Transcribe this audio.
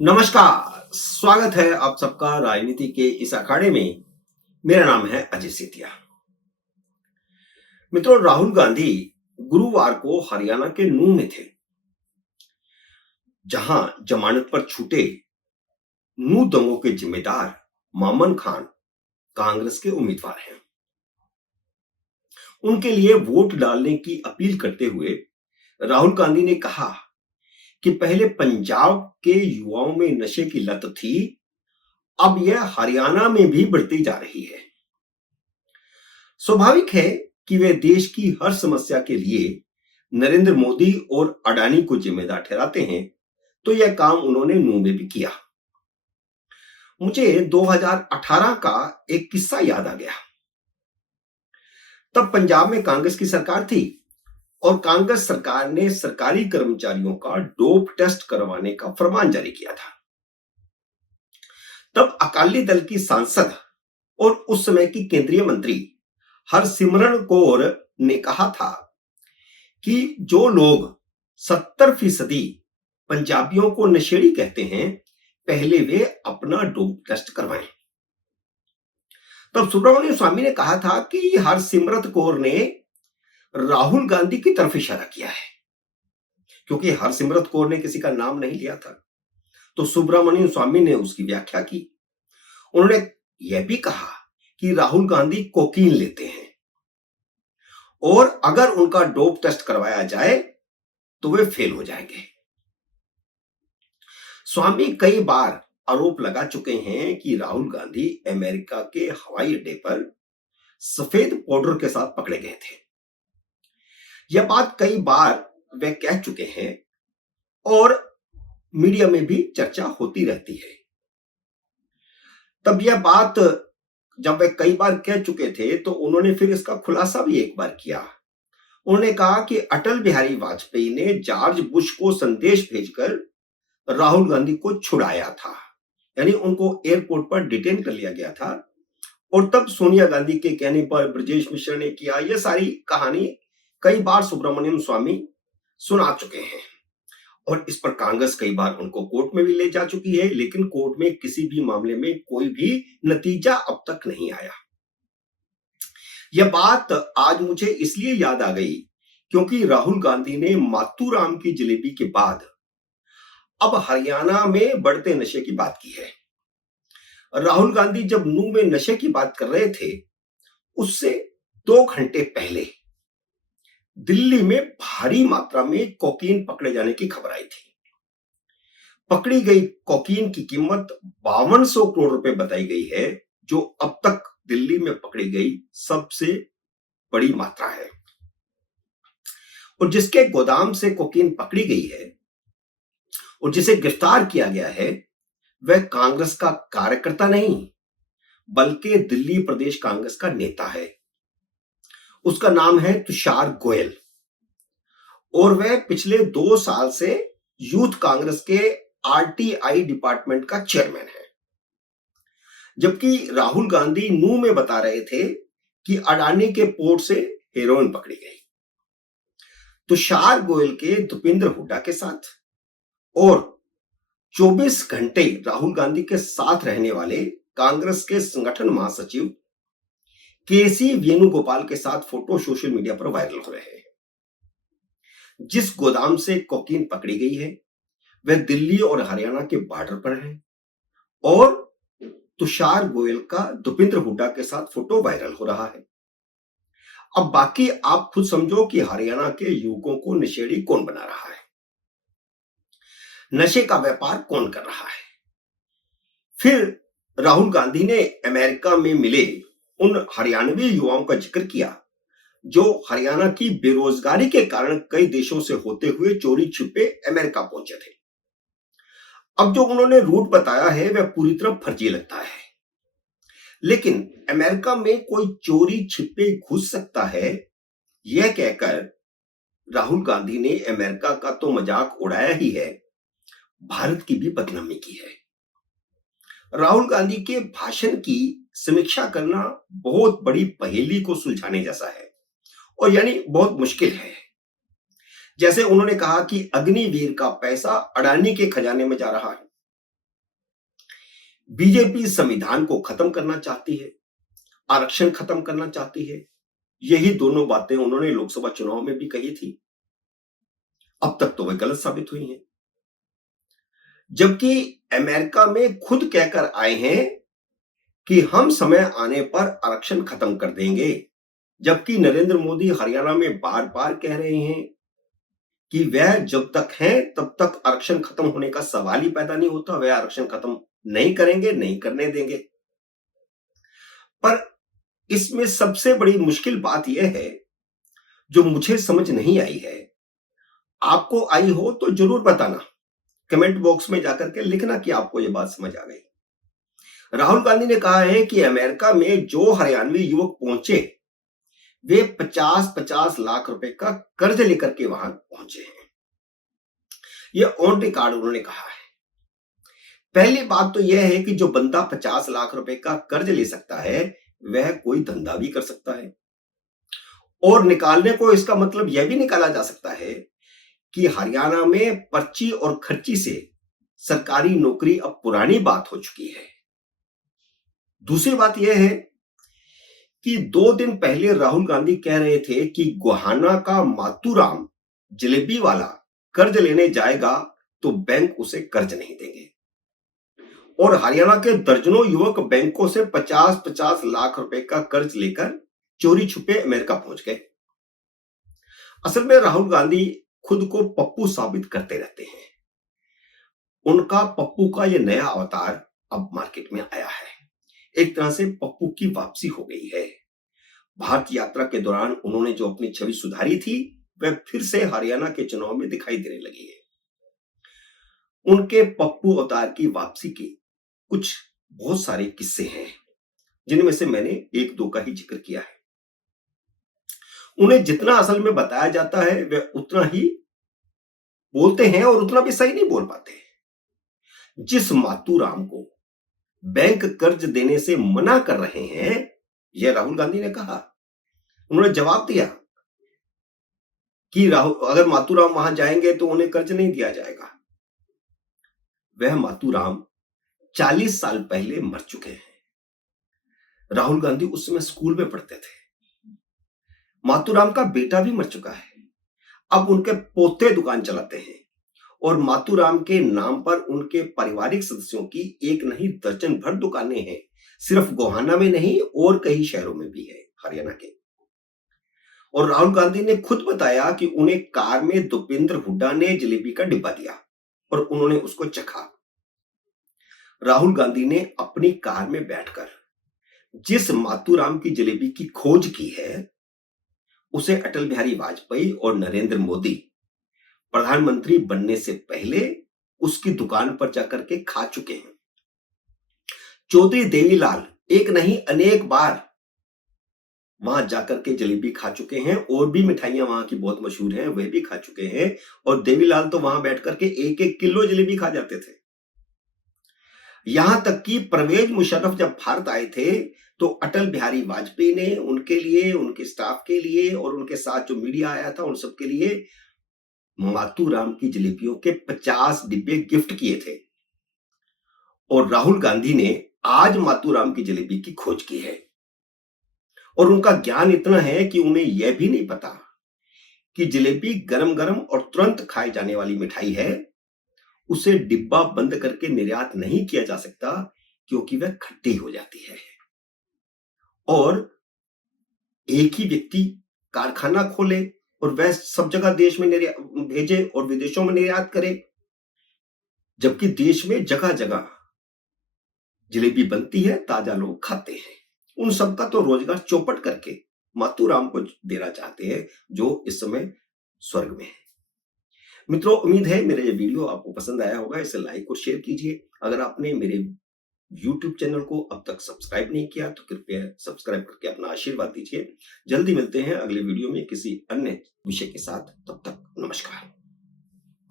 नमस्कार, स्वागत है आप सबका राजनीति के इस अखाड़े में। मेरा नाम है अजय सेतिया। मित्रों, राहुल गांधी गुरुवार को हरियाणा के नूंह में थे, जहां जमानत पर छूटे नूंह दंगों के जिम्मेदार मामन खान कांग्रेस के उम्मीदवार हैं। उनके लिए वोट डालने की अपील करते हुए राहुल गांधी ने कहा कि पहले पंजाब के युवाओं में नशे की लत थी, अब यह हरियाणा में भी बढ़ती जा रही है। स्वाभाविक है कि वे देश की हर समस्या के लिए नरेंद्र मोदी और अडानी को जिम्मेदार ठहराते हैं, तो यह काम उन्होंने नूंह में भी किया। मुझे 2018 का एक किस्सा याद आ गया। तब पंजाब में कांग्रेस की सरकार थी और कांग्रेस सरकार ने सरकारी कर्मचारियों का डोप टेस्ट करवाने का फरमान जारी किया था। तब अकाली दल की सांसद और उस समय की केंद्रीय मंत्री हरसिमरन कौर ने कहा था कि जो लोग 70% पंजाबियों को नशेड़ी कहते हैं, पहले वे अपना डोप टेस्ट करवाएं। तब सुब्रमण्यम स्वामी ने कहा था कि हरसिमरत कौर ने राहुल गांधी की तरफ इशारा किया है, क्योंकि हरसिमरत कौर ने किसी का नाम नहीं लिया था। तो सुब्रमण्यम स्वामी ने उसकी व्याख्या की। उन्होंने यह भी कहा कि राहुल गांधी कोकीन लेते हैं और अगर उनका डोप टेस्ट करवाया जाए तो वे फेल हो जाएंगे। स्वामी कई बार आरोप लगा चुके हैं कि राहुल गांधी अमेरिका के हवाई अड्डे पर सफेद पाउडर के साथ पकड़े गए थे। यह बात कई बार वे कह चुके हैं और मीडिया में भी चर्चा होती रहती है। तब यह बात जब वे कई बार कह चुके थे तो उन्होंने फिर इसका खुलासा भी एक बार किया। उन्होंने कहा कि अटल बिहारी वाजपेयी ने जॉर्ज बुश को संदेश भेजकर राहुल गांधी को छुड़ाया था, यानी उनको एयरपोर्ट पर डिटेन कर लिया गया था और तब सोनिया गांधी के कहने पर ब्रजेश मिश्रा ने किया। यह सारी कहानी कई बार सुब्रमण्यम स्वामी सुना चुके हैं और इस पर कांग्रेस कई बार उनको कोर्ट में भी ले जा चुकी है, लेकिन कोर्ट में किसी भी मामले में कोई भी नतीजा अब तक नहीं आया। यह बात आज मुझे इसलिए याद आ गई क्योंकि राहुल गांधी ने माथुराम की जलेबी के बाद अब हरियाणा में बढ़ते नशे की बात की है। राहुल गांधी जब नूंह में नशे की बात कर रहे थे, उससे 2 घंटे पहले दिल्ली में भारी मात्रा में कोकीन पकड़े जाने की खबर आई थी। पकड़ी गई कोकीन की कीमत 5200 करोड़ रुपए बताई गई है, जो अब तक दिल्ली में पकड़ी गई सबसे बड़ी मात्रा है। और जिसके गोदाम से कोकीन पकड़ी गई है और जिसे गिरफ्तार किया गया है, वह कांग्रेस का कार्यकर्ता नहीं बल्कि दिल्ली प्रदेश कांग्रेस का नेता है। उसका नाम है तुषार गोयल और वह पिछले 2 साल से यूथ कांग्रेस के आरटीआई डिपार्टमेंट का चेयरमैन है। जबकि राहुल गांधी नूंह में बता रहे थे कि अडानी के पोर्ट से हेरोइन पकड़ी गई। तुषार गोयल के दीपेंद्र हुड्डा के साथ और 24 घंटे राहुल गांधी के साथ रहने वाले कांग्रेस के संगठन महासचिव केसी वेणुगोपाल के साथ फोटो सोशल मीडिया पर वायरल हो रहे हैं। जिस गोदाम से कोकीन पकड़ी गई है वह दिल्ली और हरियाणा के बॉर्डर पर है और तुषार गोयल का दीपेंद्र हुड्डा के साथ फोटो वायरल हो रहा है। अब बाकी आप खुद समझो कि हरियाणा के युवकों को नशेड़ी कौन बना रहा है, नशे का व्यापार कौन कर रहा है। फिर राहुल गांधी ने अमेरिका में मिले उन हरियाणवी युवाओं का जिक्र किया जो हरियाणा की बेरोजगारी के कारण कई देशों से होते हुए चोरी छिपे अमेरिका पहुंचे थे। अब जो उन्होंने रूट बताया है वह पूरी तरह फर्जी लगता है, लेकिन अमेरिका में कोई चोरी छिपे घुस सकता है, यह कहकर राहुल गांधी ने अमेरिका का तो मजाक उड़ाया ही है, भारत की भी बदनामी की है। राहुल गांधी के भाषण की समीक्षा करना बहुत बड़ी पहेली को सुलझाने जैसा है और यानी बहुत मुश्किल है। जैसे उन्होंने कहा कि अग्निवीर का पैसा अडानी के खजाने में जा रहा है, बीजेपी संविधान को खत्म करना चाहती है, आरक्षण खत्म करना चाहती है। यही दोनों बातें उन्होंने लोकसभा चुनाव में भी कही थी। अब तक तो वे गलत साबित हुई हैं। जबकि अमेरिका में खुद कहकर आए हैं कि हम समय आने पर आरक्षण खत्म कर देंगे, जबकि नरेंद्र मोदी हरियाणा में बार बार कह रहे हैं कि वह जब तक हैं तब तक आरक्षण खत्म होने का सवाल ही पैदा नहीं होता, वह आरक्षण खत्म नहीं करेंगे, नहीं करने देंगे। पर इसमें सबसे बड़ी मुश्किल बात यह है, जो मुझे समझ नहीं आई है, आपको आई हो तो जरूर बताना, कमेंट बॉक्स में जाकर के लिखना कि आपको यह बात समझ आ गई। राहुल गांधी ने कहा है कि अमेरिका में जो हरियाणवी युवक पहुंचे वे 50-50 लाख रुपए का कर्ज लेकर के वहां पहुंचे हैं। यह ऑन रिकॉर्ड उन्होंने कहा है। पहली बात तो यह है कि जो बंदा 50 लाख रुपए का कर्ज ले सकता है वह कोई धंधा भी कर सकता है, और निकालने को इसका मतलब यह भी निकाला जा सकता है कि हरियाणा में पर्ची और खर्ची से सरकारी नौकरी अब पुरानी बात हो चुकी है। दूसरी बात यह है कि 2 दिन पहले राहुल गांधी कह रहे थे कि गोहाना का मातूराम जलेबी वाला कर्ज लेने जाएगा तो बैंक उसे कर्ज नहीं देंगे, और हरियाणा के दर्जनों युवक बैंकों से 50-50 लाख रुपए का कर्ज लेकर चोरी छुपे अमेरिका पहुंच गए। असल में राहुल गांधी खुद को पप्पू साबित करते रहते हैं। उनका पप्पू का यह नया अवतार अब मार्केट में आया है। एक तरह से पप्पू की वापसी हो गई है। भारत यात्रा के दौरान उन्होंने जो अपनी छवि सुधारी थी वह फिर से हरियाणा के चुनाव में दिखाई देने लगी है। उनके पप्पू अवतार की वापसी के कुछ बहुत सारे किस्से हैं, जिनमें से मैंने एक दो का ही जिक्र किया है। उन्हें जितना असल में बताया जाता है वह उतना ही बोलते हैं और उतना भी सही नहीं बोल पाते। जिस मातूराम को बैंक कर्ज देने से मना कर रहे हैं, यह राहुल गांधी ने कहा। उन्होंने जवाब दिया कि राहुल अगर मातूराम वहां जाएंगे तो उन्हें कर्ज नहीं दिया जाएगा। वह मातूराम 40 साल पहले मर चुके हैं। राहुल गांधी उस समय स्कूल में पढ़ते थे। मातूराम का बेटा भी मर चुका है। अब उनके पोते दुकान चलाते हैं, और मातूराम के नाम पर उनके पारिवारिक सदस्यों की एक नहीं दर्जन भर दुकानें हैं। सिर्फ गोहाना में नहीं और कई शहरों में भी है हरियाणा के। और राहुल गांधी ने खुद बताया कि उन्हें कार में दीपेंद्र हुड्डा ने जलेबी का डिब्बा दिया और उन्होंने उसको चखा। राहुल गांधी ने अपनी कार में बैठकर जिस मातूराम की जलेबी की खोज की है उसे अटल बिहारी वाजपेयी और नरेंद्र मोदी प्रधानमंत्री बनने से पहले उसकी दुकान पर जाकर के खा चुके हैं। चौधरी देवीलाल एक नहीं अनेक बार वहां जाकर के जलेबी खा चुके हैं, और भी मिठाइयां वहां की बहुत मशहूर हैं, वे भी खा चुके हैं। और देवीलाल तो वहां बैठ करके 1-1 किलो जलेबी खा जाते थे। यहां तक कि परवेज मुशर्रफ जब भारत आए थे तो अटल बिहारी वाजपेयी ने उनके लिए, उनके स्टाफ के लिए और उनके साथ जो मीडिया आया था उन सबके लिए मातूराम की जलेबियों के 50 डिब्बे गिफ्ट किए थे। और राहुल गांधी ने आज मातूराम की जलेबी की खोज की है, और उनका ज्ञान इतना है कि उन्हें यह भी नहीं पता कि जलेबी गरम गरम और तुरंत खाई जाने वाली मिठाई है। उसे डिब्बा बंद करके निर्यात नहीं किया जा सकता, क्योंकि वह खट्टी हो जाती है। और एक ही व्यक्ति कारखाना खोले और वह सब जगह देश में भेजे और विदेशों में निर्यात करे, जबकि देश में जगह जगह जलेबी बनती है, ताजा लोग खाते हैं। उन सबका तो रोजगार चौपट करके मातूराम को देना चाहते हैं, जो इस समय स्वर्ग में है। मित्रों, उम्मीद है मेरा ये वीडियो आपको पसंद आया होगा। इसे लाइक और शेयर कीजिए। अगर आपने मेरे YouTube चैनल को अब तक सब्सक्राइब नहीं किया तो कृपया सब्सक्राइब करके अपना आशीर्वाद दीजिए। जल्दी मिलते हैं अगले वीडियो में किसी अन्य विषय के साथ। तब तक नमस्कार।